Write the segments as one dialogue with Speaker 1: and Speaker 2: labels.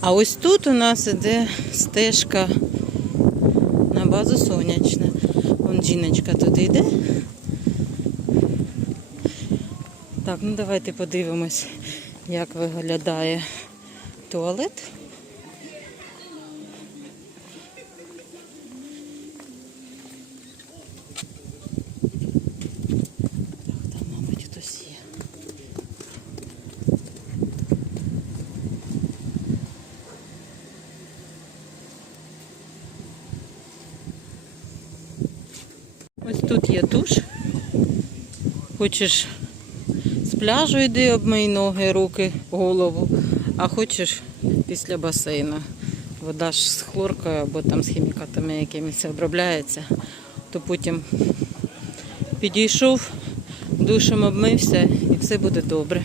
Speaker 1: А ось тут у нас іде стежка на базу сонячна. Вон жіночка туди йде. Так, ну давайте подивимось, як виглядає туалет. Так, там, мабуть, хтось є. Ось тут є душ. Хочеш з пляжу йди, обмий ноги, руки, голову, а хочеш після басейну. Вода ж з хлоркою або там з хімікатами якимись обробляється, то потім підійшов, душем обмився і все буде добре.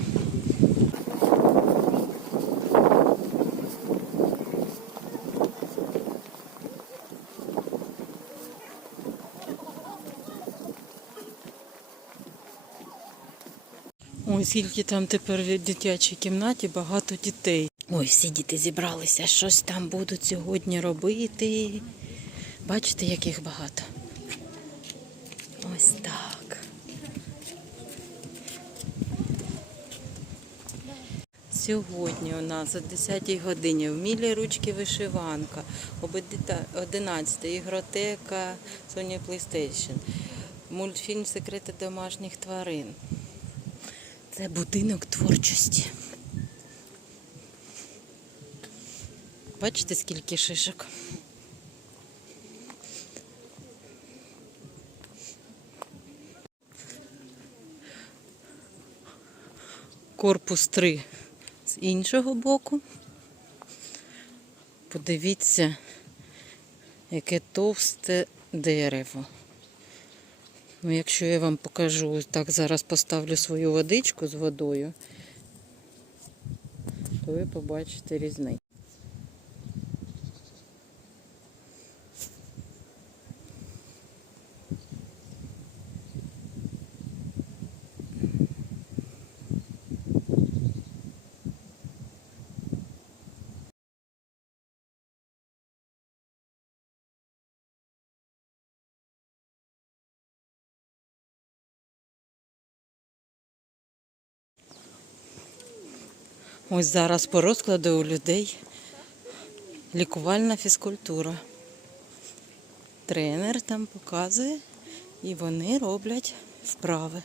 Speaker 1: Ой, скільки там тепер в дитячій кімнаті багато дітей. Ой, всі діти зібралися, щось там будуть сьогодні робити. Бачите, яких багато. Ось так. Сьогодні у нас о 10-й годині в мілі ручки вишиванка, об 11 ігротека Sony PlayStation, мультфільм Секрети домашніх тварин. Це будинок творчості. Бачите, скільки шишок? Корпус 3 з іншого боку. Подивіться, яке товсте дерево. Ну, якщо я вам покажу, так зараз поставлю свою водичку з водою, то ви побачите різницю. Ось зараз по розкладу у людей лікувальна фізкультура. Тренер там показує і вони роблять вправи.